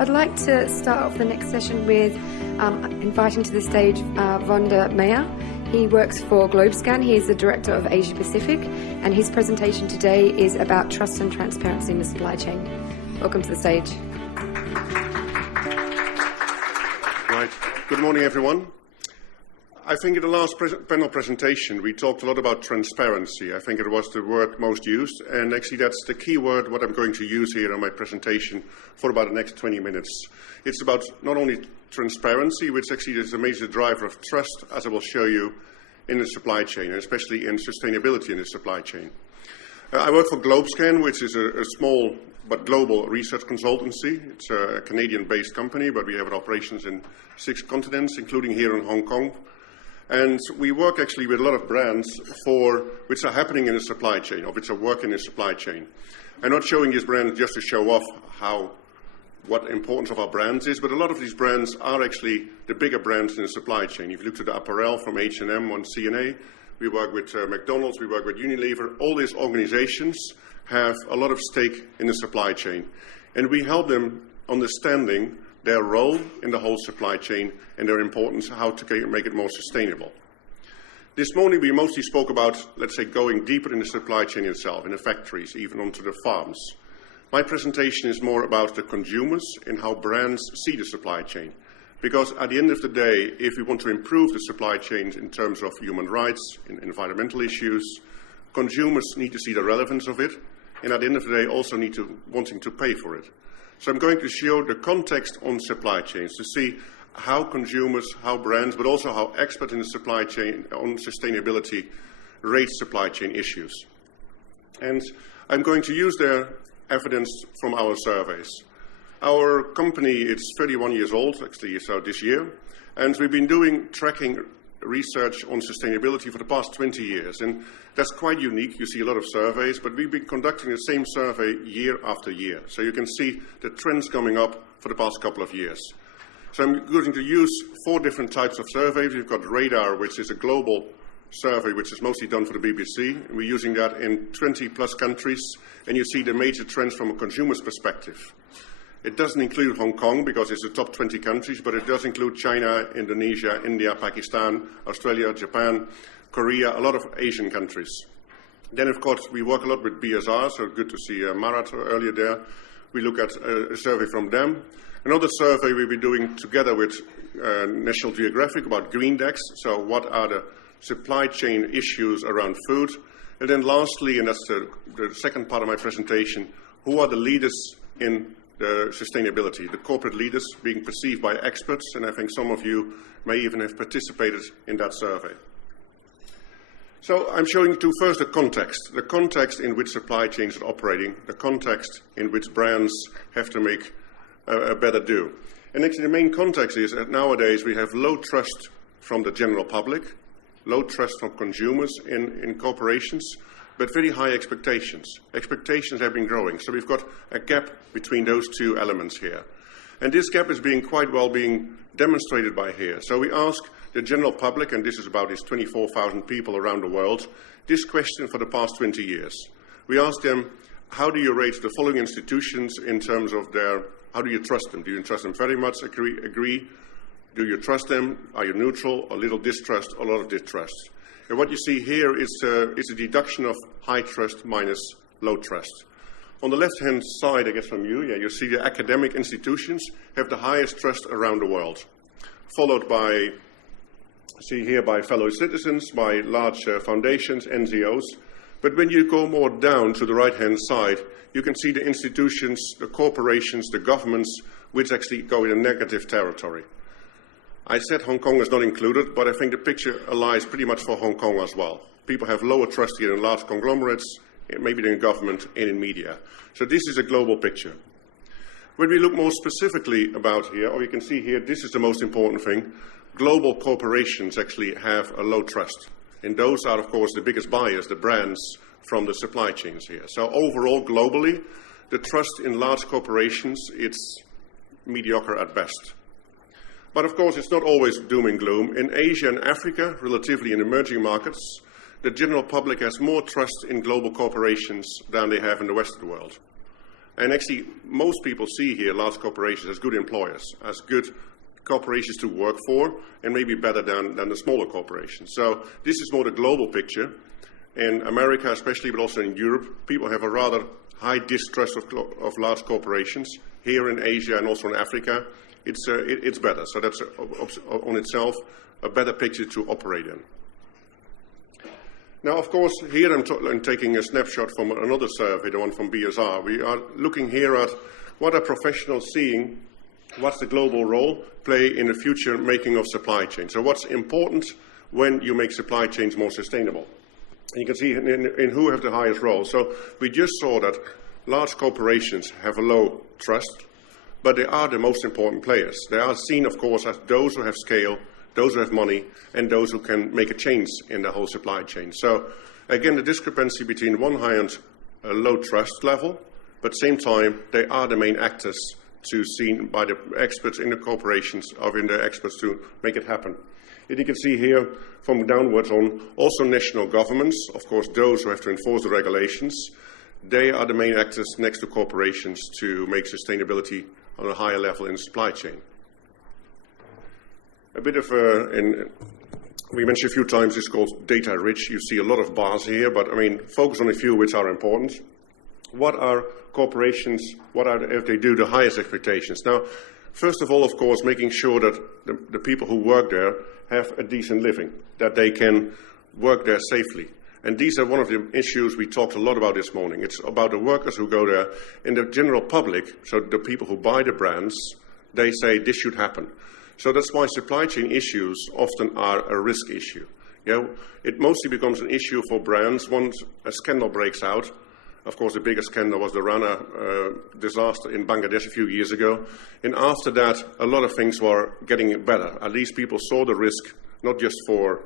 I'd like to start off the next session with inviting to the stage Wander Meijer. He works for Globescan. He is the Director of Asia Pacific, and his presentation today is about trust and transparency in the supply chain. Welcome to the stage. Right. Good morning, everyone. I think in the last panel presentation, we talked a lot about transparency. I think it was the word most used, and actually that's the key word what I'm going to use here in my presentation for about the next 20 minutes. It's about not only transparency, which actually is a major driver of trust, as I will show you, in the supply chain, and especially in sustainability in the supply chain. I work for Globescan, which is a small but global research consultancy. It's a Canadian-based company, but we have operations in 6 continents, including here in Hong Kong. And we work actually with a lot of brands which are happening in the supply chain, or which are working in the supply chain. I'm not showing these brands just to show off what the importance of our brands is, but a lot of these brands are actually the bigger brands in the supply chain. If you look to the apparel from H&M on C&A, we work with McDonald's, we work with Unilever. All these organizations have a lot of stake in the supply chain. And we help them understanding their role in the whole supply chain and their importance, how to make it more sustainable. This morning we mostly spoke about, let's say, going deeper in the supply chain itself, in the factories, even onto the farms. My presentation is more about the consumers and how brands see the supply chain. Because at the end of the day, if we want to improve the supply chains in terms of human rights, in environmental issues, consumers need to see the relevance of it, and at the end of the day also wanting to pay for it. So I'm going to show the context on supply chains to see how consumers, how brands, but also how experts in the supply chain on sustainability rate supply chain issues. And I'm going to use their evidence from our surveys. Our company is 31 years old, actually, so this year, and we've been doing tracking research on sustainability for the past 20 years. And that's quite unique. You see a lot of surveys, but we've been conducting the same survey year after year. So you can see the trends coming up for the past couple of years. So I'm going to use 4 different types of surveys. We've got Radar, which is a global survey, which is mostly done for the BBC. And we're using that in 20 plus countries. And you see the major trends from a consumer's perspective. It doesn't include Hong Kong because it's the top 20 countries, but it does include China, Indonesia, India, Pakistan, Australia, Japan, Korea, a lot of Asian countries. Then, of course, we work a lot with BSR, so good to see Marat earlier there. We look at a survey from them. Another survey we'll be doing together with National Geographic about Green Decks, so what are the supply chain issues around food. And then lastly, and that's the second part of my presentation, who are the leaders in the sustainability, the corporate leaders being perceived by experts, and I think some of you may even have participated in that survey. So I'm showing you first the context in which supply chains are operating, the context in which brands have to make a better do. And actually the main context is that nowadays we have low trust from the general public, low trust from consumers in corporations, but very high expectations. Expectations have been growing, so we've got a gap between those 2 elements here. And this gap is being demonstrated by here. So we ask the general public, and this is about these 24,000 people around the world, this question for the past 20 years. We ask them, how do you rate the following institutions in terms of how do you trust them? Do you trust them very much, agree? Do you trust them? Are you neutral, or little distrust, or a lot of distrust? And what you see here is a deduction of high trust minus low trust. On the left-hand side, I guess from you see the academic institutions have the highest trust around the world, followed by, by fellow citizens, by large foundations, NGOs. But when you go more down to the right-hand side, you can see the institutions, the corporations, the governments, which actually go in a negative territory. I said Hong Kong is not included, but I think the picture lies pretty much for Hong Kong as well. People have lower trust here in large conglomerates, maybe in government and in media. So this is a global picture. When we look more specifically about here, or you can see here, this is the most important thing. Global corporations actually have a low trust. And those are, of course, the biggest buyers, the brands from the supply chains here. So overall, globally, the trust in large corporations, it's mediocre at best. But of course, it's not always doom and gloom. In Asia and Africa, relatively in emerging markets, the general public has more trust in global corporations than they have in the Western world. And actually, most people see here large corporations as good employers, as good corporations to work for, and maybe better than the smaller corporations. So this is more the global picture. In America especially, but also in Europe, people have a rather high distrust of large corporations. Here in Asia and also in Africa, it's better. So that's on itself a better picture to operate in. Now, of course, here I'm taking a snapshot from another survey, the one from BSR. We are looking here at what are professionals seeing, what's the global role play in the future making of supply chains. So what's important when you make supply chains more sustainable. And you can see in who have the highest role. So we just saw that large corporations have a low trust, but they are the most important players. They are seen, of course, as those who have scale, those who have money, and those who can make a change in the whole supply chain. So, again, the discrepancy between one high and a low trust level, but at the same time, they are the main actors seen by the experts in the corporations, or in the experts to make it happen. And you can see here from downwards on, also national governments, of course, those who have to enforce the regulations, they are the main actors next to corporations to make sustainability on a higher level in the supply chain. A bit of we mentioned a few times it's called data rich. You see a lot of bars here, but I mean, focus on a few which are important. What are corporations, if they do the highest expectations? Now, first of all, of course, making sure that the people who work there have a decent living, that they can work there safely. And these are one of the issues we talked a lot about this morning. It's about the workers who go there. In the general public, so the people who buy the brands, they say this should happen. So that's why supply chain issues often are a risk issue. It mostly becomes an issue for brands once a scandal breaks out. Of course, the biggest scandal was the Rana disaster in Bangladesh a few years ago. And after that, a lot of things were getting better. At least people saw the risk, not just for,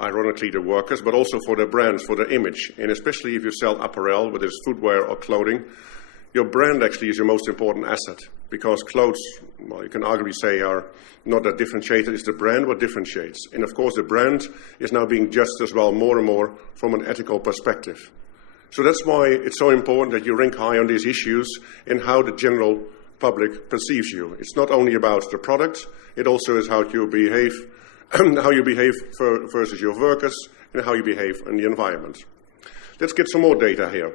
ironically, the workers, but also for their brands, for their image. And especially if you sell apparel, whether it's footwear or clothing, your brand actually is your most important asset. Because clothes, well, you can arguably say are not that differentiated. It's the brand what differentiates. And of course, the brand is now being judged as well more and more from an ethical perspective. So that's why it's so important that you rank high on these issues and how the general public perceives you. It's not only about the product, it also is how you behave, versus your workers and how you behave in the environment. Let's get some more data here.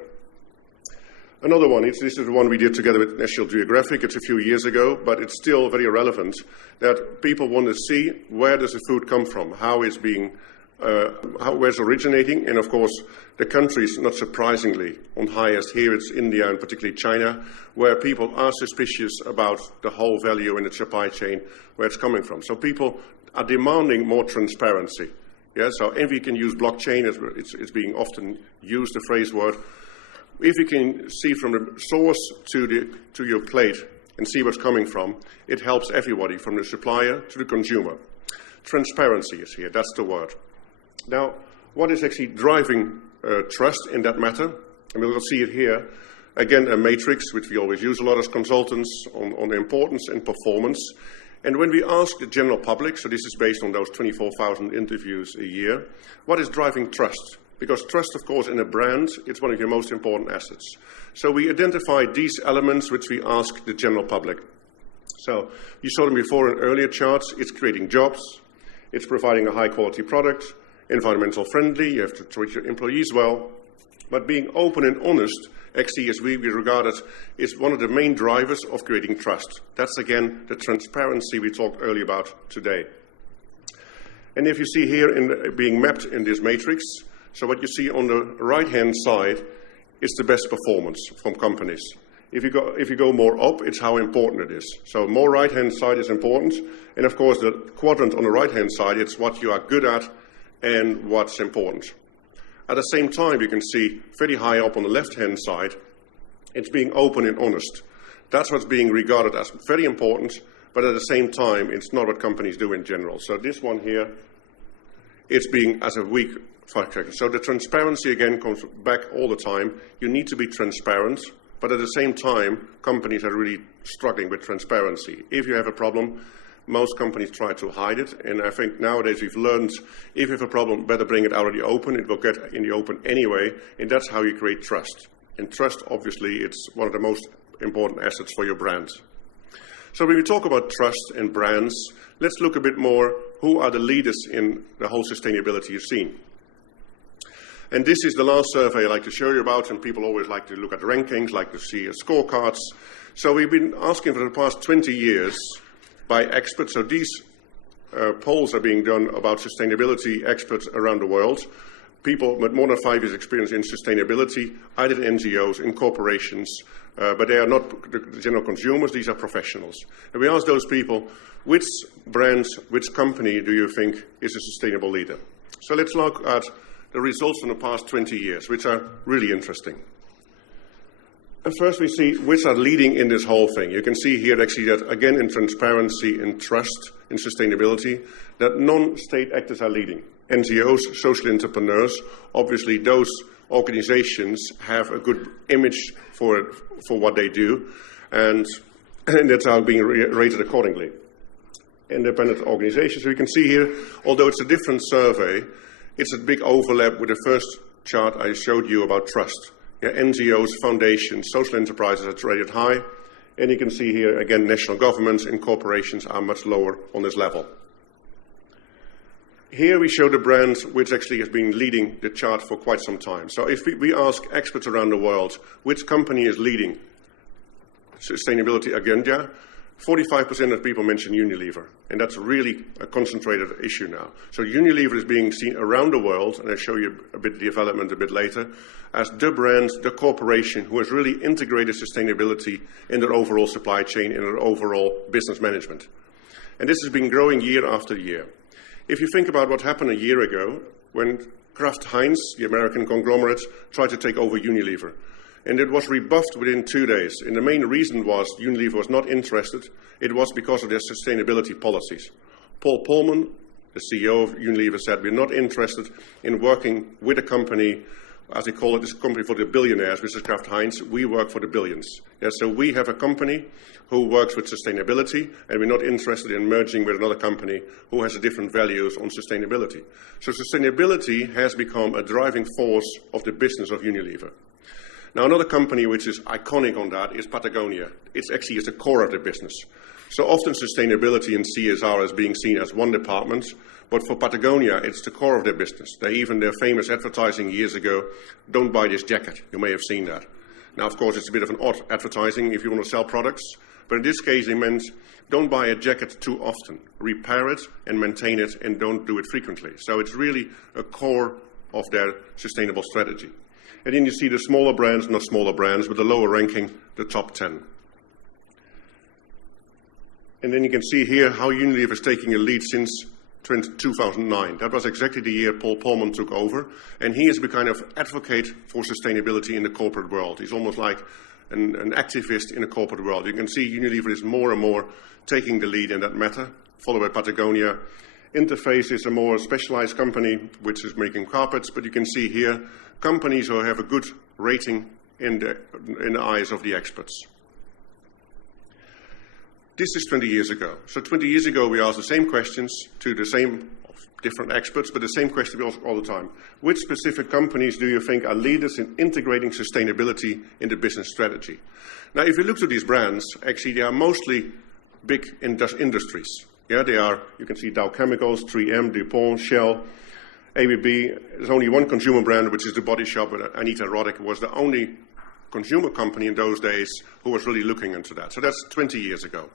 Another one, this is the one we did together with National Geographic. It's a few years ago, but it's still very relevant that people want to see where does the food come from, how it's being, where it's originating, and of course the countries, not surprisingly, on highest here it's India and particularly China, where people are suspicious about the whole value in the supply chain, where it's coming from. So people are demanding more transparency. Yeah, so if we can use blockchain, it's being often used, the phrase word. If you can see from the source to your plate and see what's coming from, it helps everybody, from the supplier to the consumer. Transparency is here, that's the word. Now, what is actually driving trust in that matter? And we'll see it here. Again, a matrix, which we always use a lot as consultants, on importance and performance. And when we ask the general public, so this is based on those 24,000 interviews a year, what is driving trust? Because trust, of course, in a brand, it's one of your most important assets. So we identify these elements which we ask the general public. So you saw them before in earlier charts. It's creating jobs. It's providing a high-quality product, environmental friendly. You have to treat your employees well. But being open and honest, actually, as we regard it, is one of the main drivers of creating trust. That's, again, the transparency we talked earlier about today. And if you see here being mapped in this matrix, so what you see on the right-hand side is the best performance from companies. If you go more up, it's how important it is. So more right-hand side is important. And of course, the quadrant on the right-hand side, it's what you are good at and what's important. At the same time, you can see very high up on the left-hand side, it's being open and honest. That's what's being regarded as very important, but at the same time, it's not what companies do in general. So this one here, it's being as a weak factor. So the transparency, again, comes back all the time. You need to be transparent, but at the same time, companies are really struggling with transparency. If you have a problem, most companies try to hide it, and I think nowadays we've learned if you have a problem, better bring it out in the open. It will get in the open anyway, and that's how you create trust. And trust, obviously, it's one of the most important assets for your brand. So when we talk about trust and brands, let's look a bit more who are the leaders in the whole sustainability you've seen. And this is the last survey I like to show you about, and people always like to look at rankings, like to see scorecards. So we've been asking for the past 20 years by experts. So these polls are being done about sustainability experts around the world, people with more than 5 years experience in sustainability, either in NGOs, in corporations, but they are not the general consumers, these are professionals. And we asked those people, which brands, which company do you think is a sustainable leader? So let's look at the results from the past 20 years, which are really interesting. And first we see which are leading in this whole thing. You can see here actually that, again, in transparency, in trust, in sustainability, that non-state actors are leading. NGOs, social entrepreneurs, obviously those organizations have a good image for what they do, and that's how being rated accordingly. Independent organizations. So you can see here, although it's a different survey, it's a big overlap with the first chart I showed you about trust. Yeah, NGOs, foundations, social enterprises are rated high, and you can see here, again, national governments and corporations are much lower on this level. Here we show the brands which actually has been leading the chart for quite some time. So if we ask experts around the world which company is leading sustainability agenda, 45% of people mention Unilever, and that's really a concentrated issue now. So Unilever is being seen around the world, and I'll show you a bit the development a bit later, as the brand, the corporation who has really integrated sustainability in their overall supply chain, in their overall business management. And this has been growing year after year. If you think about what happened a year ago, when Kraft Heinz, the American conglomerate, tried to take over Unilever, and it was rebuffed within 2 days. And the main reason was Unilever was not interested. It was because of their sustainability policies. Paul Polman, the CEO of Unilever, said, we're not interested in working with a company, as they call it, this company for the billionaires, which is Kraft Heinz. We work for the billions. Yeah, so we have a company who works with sustainability, and we're not interested in merging with another company who has different values on sustainability. So sustainability has become a driving force of the business of Unilever. Now, another company which is iconic on that is Patagonia. It's actually the core of the business. So often sustainability and CSR is being seen as one department, but for Patagonia, it's the core of their business. Their famous advertising years ago, don't buy this jacket. You may have seen that. Now, of course, it's a bit of an odd advertising if you want to sell products, but in this case, it meant don't buy a jacket too often. Repair it and maintain it, and don't do it frequently. So it's really a core of their sustainable strategy. And then you see the smaller brands, not smaller brands, but the lower ranking, the top 10. And then you can see here how Unilever is taking a lead since 2009. That was exactly the year Paul Polman took over. And he is the kind of advocate for sustainability in the corporate world. He's almost like an activist in the corporate world. You can see Unilever is more and more taking the lead in that matter, followed by Patagonia. Interface is a more specialized company which is making carpets, but you can see here companies who have a good rating in the eyes of the experts. This is 20 years ago. So 20 years ago we asked the same questions to the same different experts, but the same question we ask all the time. Which specific companies do you think are leaders in integrating sustainability in the business strategy? Now, if you look to these brands, actually they are mostly big industries. Yeah, they are, you can see Dow Chemicals, 3M, DuPont, Shell, ABB. There's only one consumer brand, which is the Body Shop, and Anita Roddick was the only consumer company in those days who was really looking into that. So that's 20 years ago.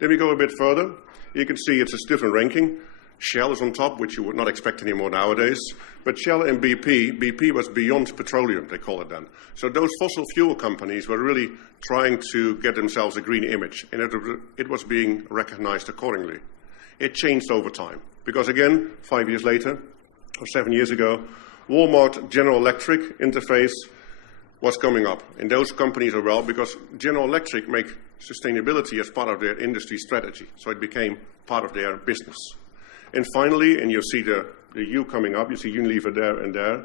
Then we go a bit further. You can see it's a different ranking. Shell is on top, which you would not expect anymore nowadays. But Shell and BP was beyond petroleum, they call it then. So those fossil fuel companies were really trying to get themselves a green image, and it was being recognized accordingly. It changed over time, because again, 5 years later, or 7 years ago, Walmart, General Electric, Interface was coming up. And those companies are well, because General Electric make sustainability as part of their industry strategy. So it became part of their business. And finally, and you'll see the U coming up, you see Unilever there and there.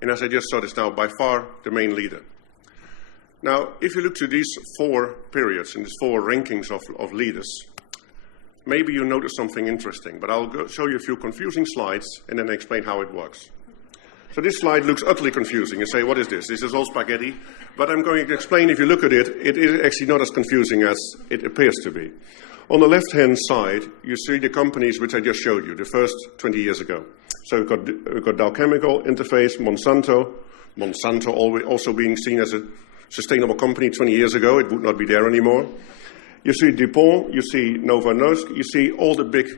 And as I just saw, it's now by far the main leader. Now, if you look to these 4 periods and these 4 rankings of leaders, maybe you notice something interesting, but I'll show you a few confusing slides and then explain how it works. So this slide looks utterly confusing. You say, what is this? This is all spaghetti. But I'm going to explain, if you look at it, it is actually not as confusing as it appears to be. On the left-hand side, you see the companies which I just showed you, the first 20 years ago. So we've got Dow Chemical, Interface, Monsanto also being seen as a sustainable company 20 years ago. It would not be there anymore. You see DuPont, you see Novo Nordisk, you see all the big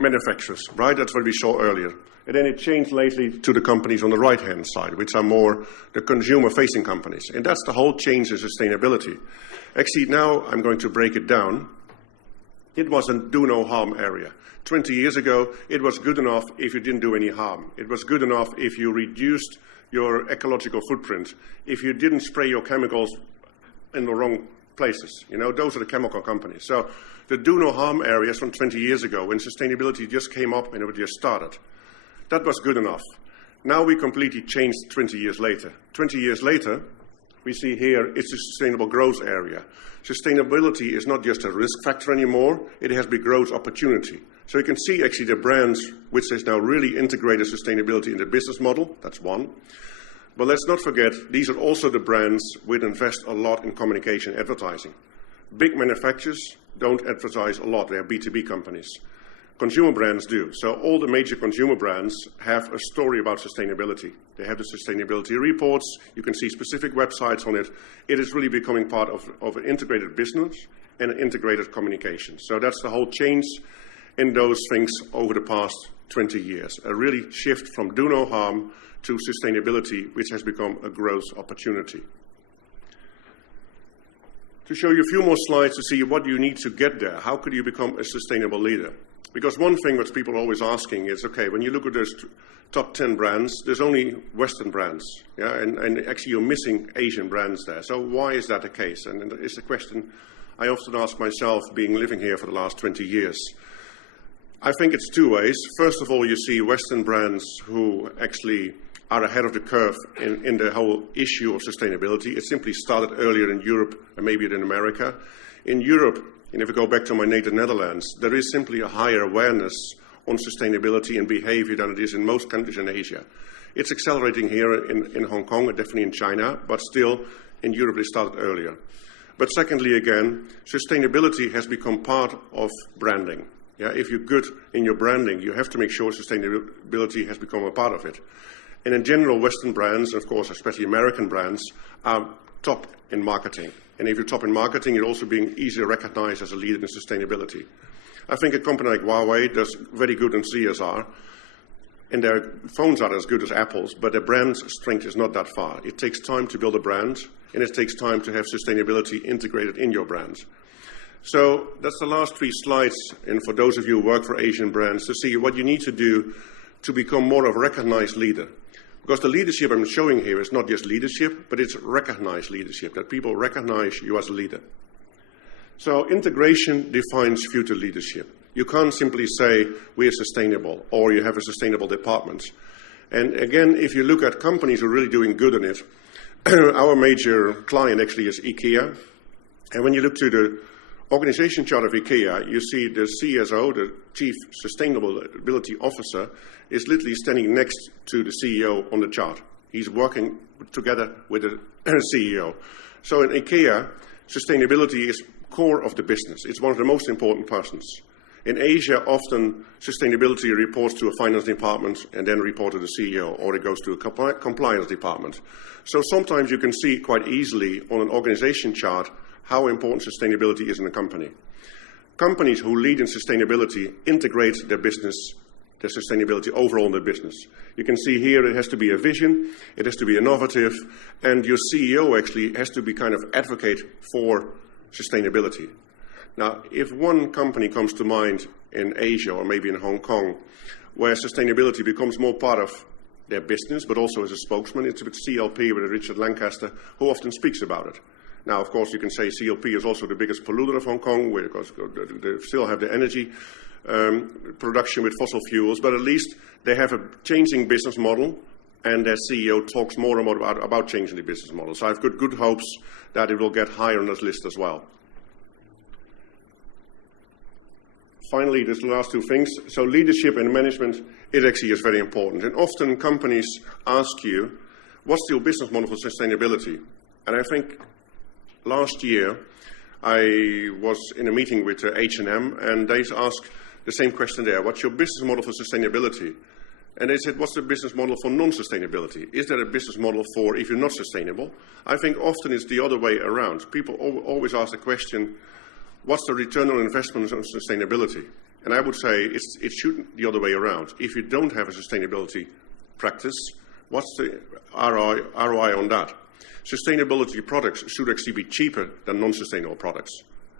manufacturers, right? That's what we saw earlier. And then it changed lately to the companies on the right-hand side, which are more the consumer-facing companies. And that's the whole change in sustainability. Actually, now I'm going to break it down. It was a do-no-harm area. 20 years ago, it was good enough if you didn't do any harm. It was good enough if you reduced your ecological footprint, if you didn't spray your chemicals in the wrong places. You know, those are the chemical companies. So the do-no-harm areas from 20 years ago, when sustainability just came up and it just started, that was good enough. Now we completely changed 20 years later. 20 years later, we see here it's a sustainable growth area. Sustainability is not just a risk factor anymore, it has big growth opportunity. So you can see actually the brands which has now really integrated sustainability in the business model, that's one. But let's not forget, these are also the brands which invest a lot in communication advertising. Big manufacturers don't advertise a lot, they are B2B companies. Consumer brands do. So all the major consumer brands have a story about sustainability. They have the sustainability reports. You can see specific websites on it. It is really becoming part of an integrated business and an integrated communication. So that's the whole change in those things over the past 20 years. A really shift from do no harm to sustainability, which has become a growth opportunity. To show you a few more slides to see what you need to get there. How could you become a sustainable leader? Because one thing which people are always asking is, okay, when you look at those top 10 brands, there's only Western brands, yeah, and actually you're missing Asian brands there. So why is that the case? And it's a question I often ask myself, being living here for the last 20 years. I think it's two ways. First of all, you see Western brands who actually are ahead of the curve in the whole issue of sustainability. It simply started earlier in Europe and maybe in America. In Europe, and if we go back to my native Netherlands, there is simply a higher awareness on sustainability and behavior than it is in most countries in Asia. It's accelerating here in Hong Kong and definitely in China, but still in Europe it started earlier. But secondly, again, sustainability has become part of branding. Yeah, if you're good in your branding, you have to make sure sustainability has become a part of it. And in general, Western brands, of course, especially American brands, are top in marketing. And if you're top in marketing, you're also being easily recognized as a leader in sustainability. I think a company like Huawei does very good in CSR, and their phones are as good as Apple's, but their brand strength is not that far. It takes time to build a brand, and it takes time to have sustainability integrated in your brand. So that's the last three slides, and for those of you who work for Asian brands, to see what you need to do to become more of a recognized leader. Because the leadership I'm showing here is not just leadership, but it's recognized leadership, that people recognize you as a leader. So integration defines future leadership. You can't simply say we are sustainable or you have a sustainable department. And again, if you look at companies who are really doing good on it, our major client actually is IKEA. And when you look to the organization chart of IKEA, you see the CSO, the Chief Sustainability Officer, is literally standing next to the CEO on the chart. He's working together with the CEO. So in IKEA, sustainability is core of the business. It's one of the most important persons. In Asia, often sustainability reports to a finance department and then report to the CEO, or it goes to a compliance department. So sometimes you can see quite easily on an organization chart how important sustainability is in a company. Companies who lead in sustainability integrate their business, their sustainability overall in their business. You can see here it has to be a vision, it has to be innovative, and your CEO actually has to be kind of advocate for sustainability. Now, if one company comes to mind in Asia or maybe in Hong Kong, where sustainability becomes more part of their business, but also as a spokesman, it's with CLP, with Richard Lancaster, who often speaks about it. Now, of course, you can say CLP is also the biggest polluter of Hong Kong, because they still have the energy production with fossil fuels, but at least they have a changing business model, and their CEO talks more and more about changing the business model. So I've got good hopes that it will get higher on this list as well. finally, there's the last two things. So leadership and management, it actually is very important. And often companies ask you, what's your business model for sustainability? And I think last year I was in a meeting with H&M, and they asked the same question there. What's your business model for sustainability? And they said, what's the business model for non-sustainability? Is there a business model for if you're not sustainable? I think often it's the other way around. People always ask the question, what's the return on investment on sustainability? And I would say it should be the other way around. If you don't have a sustainability practice, what's the ROI on that? Sustainability products should actually be cheaper than non-sustainable products.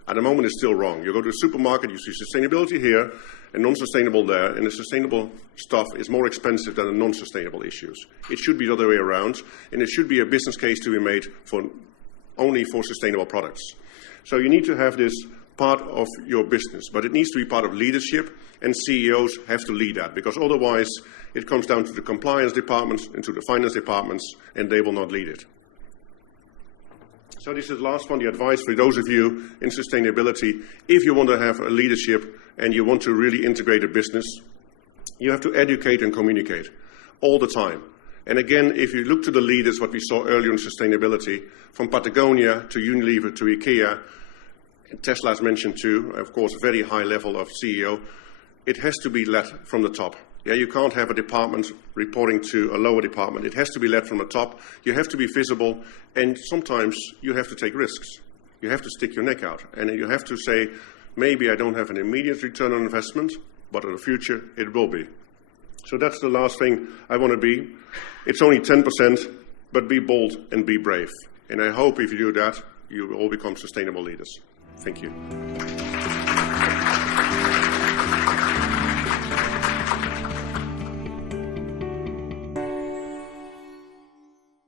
At the moment, it's still wrong. You go to a supermarket, you see sustainability here and non-sustainable there, and the sustainable stuff is more expensive than the non-sustainable issues. It should be the other way around, and it should be a business case to be made only for sustainable products. So you need to have this part of your business, but it needs to be part of leadership, and CEOs have to lead that, because otherwise it comes down to the compliance departments and to the finance departments, and they will not lead it. So this is the last one, the advice for those of you in sustainability. If you want to have a leadership and you want to really integrate a business, you have to educate and communicate all the time. And again, if you look to the leaders, what we saw earlier in sustainability, from Patagonia to Unilever to IKEA, and Tesla's mentioned too, of course, very high level of CEO, it has to be led from the top. Yeah, you can't have a department reporting to a lower department. It has to be led from the top. You have to be visible, and sometimes you have to take risks. You have to stick your neck out, and you have to say, maybe I don't have an immediate return on investment, but in the future it will be. So that's the last thing I want to be. It's only 10%, but be bold and be brave. And I hope if you do that, you will all become sustainable leaders. Thank you.